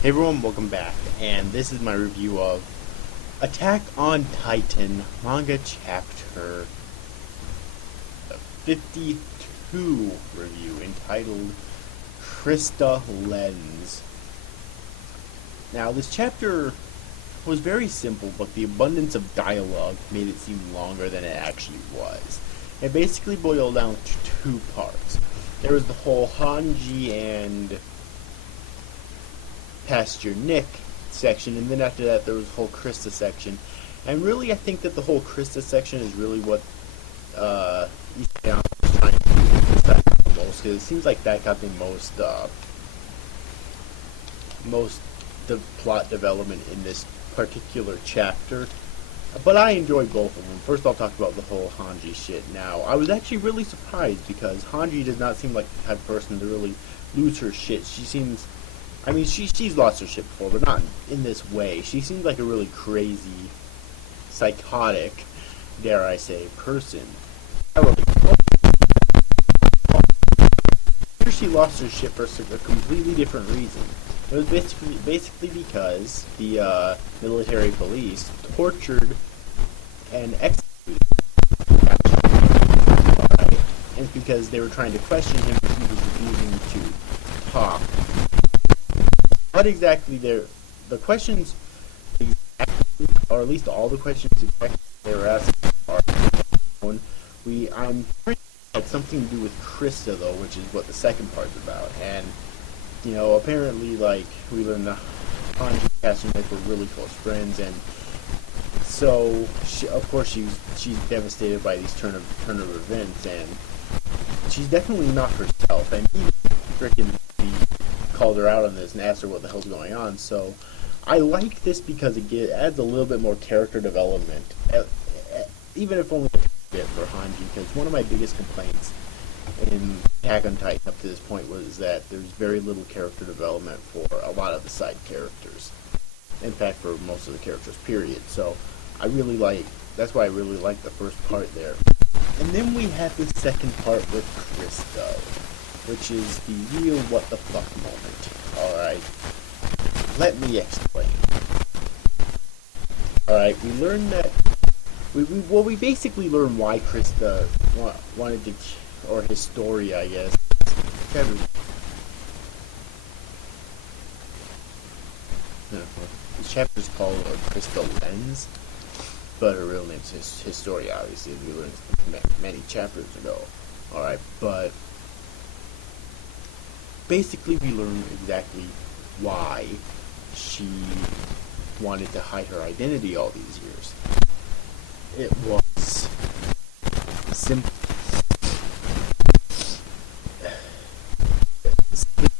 Hey everyone, welcome back, and this is my review of Attack on Titan manga chapter 52 review entitled Krista Lenz. Now, this chapter was very simple, but the abundance of dialogue made it seem longer than it actually was. It basically boiled down to two parts. There was the whole Hanji and Pasture Nick section, and then after that there was the whole Krista section. And really, I think that the whole Krista section is really what Eastbound was trying to do with that the most, because it seems like that got the most plot development in this particular chapter. But I enjoyed both of them. First, I'll talk about the whole Hanji shit. Now, I was actually really surprised because Hanji does not seem like the type of person to really lose her shit. She seems, I mean, she's lost her shit before, but not in this way. She seems like a really crazy, psychotic, dare I say, person. However, she lost her shit for a completely different reason. It was basically because the military police tortured and executed him. Right? And it's because they were trying to question him and he was refusing to talk. What exactly the questions exactly, or at least all the questions exactly they were asking are unknown. I'm pretty sure it had something to do with Krista though, which is what the second part's about. And you know, apparently, like, we learned that Hanji and Pastor Nick were really close friends, and so of course she's devastated by these turn of events, and she's definitely not herself. And even frickin' called her out on this and asked her what the hell's going on. So I like this because it adds a little bit more character development, even if only a bit for Hanji. Because one of my biggest complaints in Attack on Titan up to this point was that there's very little character development for a lot of the side characters. In fact, for most of the characters, period. So that's why I really like the first part there. And then we have the second part with Krista, which is the real what the fuck moment. Alright, let me explain. Alright, we learned that we basically learned why Krista wanted to, or his story, I guess. This chapter is called Krista Lenz, but her real name is his story, obviously, as we learned many chapters ago. Alright, but basically we learn exactly why she wanted to hide her identity all these years. It was simply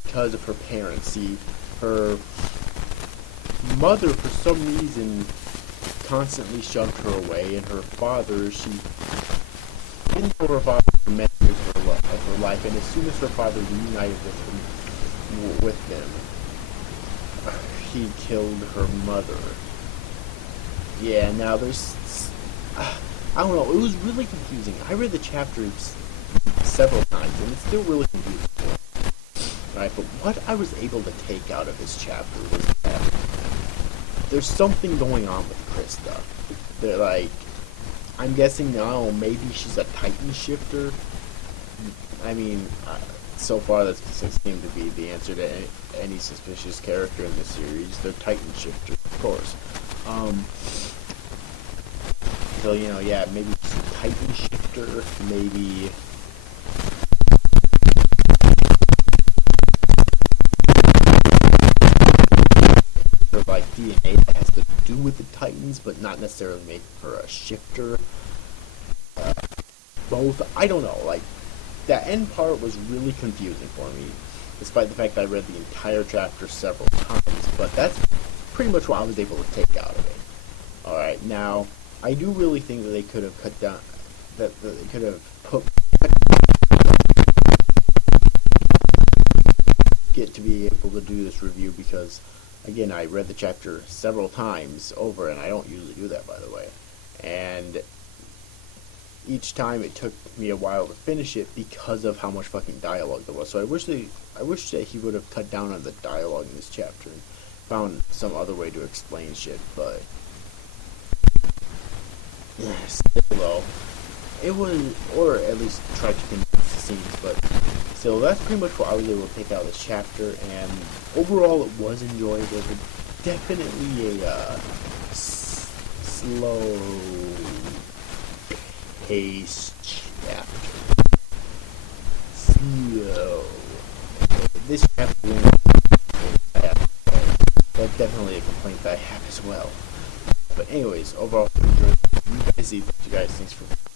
because of her parents. See, her mother, for some reason, constantly shoved her away, and her father, she didn't tell her father for many years of her life, and as soon as her father reunited with them, he killed her mother. Yeah, now there's, I don't know, it was really confusing. I read the chapters several times, and it's still really confusing. Right, but what I was able to take out of this chapter was that there's something going on with Krista. They're like, I'm guessing now maybe she's a Titan shifter. I mean, so far that seems to be the answer to any suspicious character in the series. They're Titan shifters, of course. So, you know, yeah, maybe she's a Titan shifter, maybe like DNA that has to do with the Titans, but not necessarily make her a shifter. Both, I don't know, like, that end part was really confusing for me, despite the fact that I read the entire chapter several times, but that's pretty much what I was able to take out of it. Alright, now, I do really think that they could have cut down, that they could have get to be able to do this review, because again, I read the chapter several times over, and I don't usually do that, by the way. And each time it took me a while to finish it because of how much fucking dialogue there was. So I wish that he would have cut down on the dialogue in this chapter found some other way to explain shit, but still though, it was, or at least tried to condense the scenes, but still, that's pretty much what I was able to take out of this chapter, and overall it was enjoyable, but definitely a slow paced chapter. Slow. This chapter that's definitely a complaint that I have as well. But anyways, overall, you guys see, thanks for